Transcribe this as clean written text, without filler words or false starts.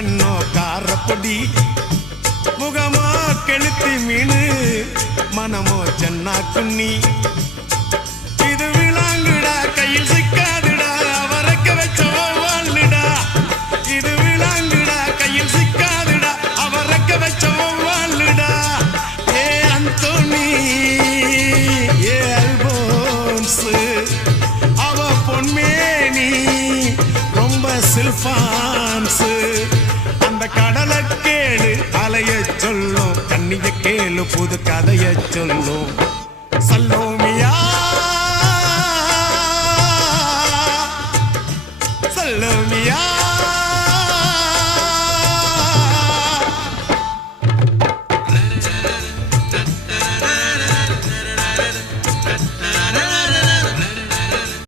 கண்ணோ காரப்பொடி முகமோ கெளுத்தி மீனு மனமோ சென்னா குன்னி இது விளாங்குடா கையில் சிக்காதுடா அவரக்க வச்ச வாழ்டா இது விளாங்குடா கையில் சிக்காதுடா அவரக்க வச்ச வாழ்டா ஏ அந்தோனி ஏ அல்போன்ஸ் அவ பொன்மேனி ரொம்ப சில்பான்ஸ் அந்த கடலை கேளு அலைய சொல்லும் கண்ணிய கேளு புது கதைய சொல்லும் சல்லோ